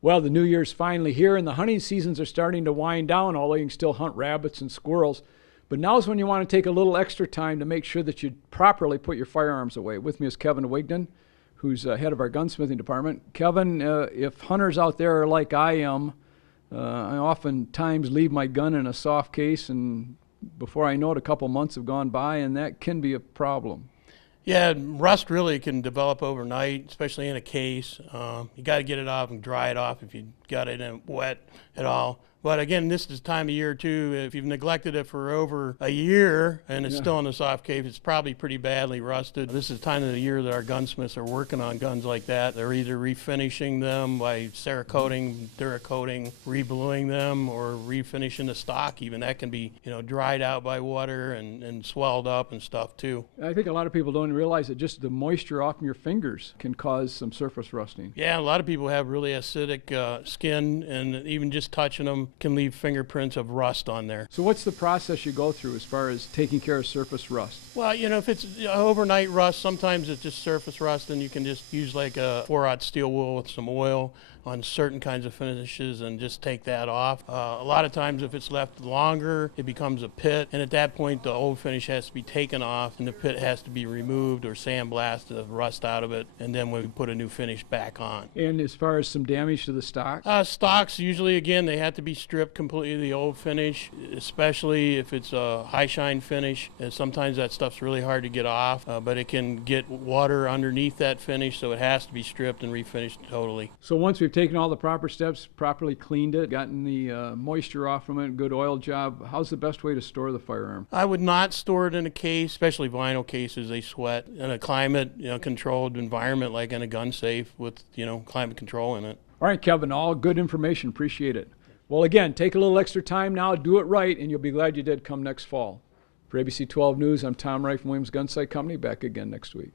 Well, the new year's finally here, and the hunting seasons are starting to wind down, although you can still hunt rabbits and squirrels. But now's when you want to take a little extra time to make sure that you properly put your firearms away. With me is Kevin Wigden, who's head of our gunsmithing department. Kevin, if hunters out there are like I am, I oftentimes leave my gun in a soft case, and before I know it, a couple months have gone by, and that can be a problem. Yeah, rust really can develop overnight, especially in a case. You got to get it off and dry it off if you got it in wet at all. But again, this is the time of year too. If you've neglected it for over a year and it's still in the soft cave, it's probably pretty badly rusted. This is the time of the year that our gunsmiths are working on guns like that. They're either refinishing them by Cerakoting, Duracoating, rebluing them, or refinishing the stock. Even that can be, dried out by water and swelled up and stuff too. I think a lot of people don't realize that just the moisture off your fingers can cause some surface rusting. Yeah, a lot of people have really acidic skin, and even just touching them can leave fingerprints of rust on there. So what's the process you go through as far as taking care of surface rust? Well, if it's overnight rust, sometimes it's just surface rust, and you can just use like a 4/0 steel wool with some oil on certain kinds of finishes and just take that off. A lot of times if it's left longer, it becomes a pit, and at that point the old finish has to be taken off and the pit has to be removed or sandblasted, the rust out of it, and then we put a new finish back on. And as far as some damage to the stock? Stocks, usually, again, they have to be stripped completely of the old finish, especially if it's a high shine finish. And sometimes that stuff's really hard to get off, but it can get water underneath that finish, so it has to be stripped and refinished totally. So once we've taken all the proper steps, properly cleaned it, gotten the moisture off from it, good oil job, how's the best way to store the firearm? I would not store it in a case, especially vinyl cases. They sweat in a climate controlled environment like in a gun safe with climate control in it. All right, Kevin, all good information. Appreciate it. Well, again, take a little extra time now, do it right, and you'll be glad you did come next fall. For ABC 12 News, I'm Tom Wright from Williams Gun Sight Company, back again next week.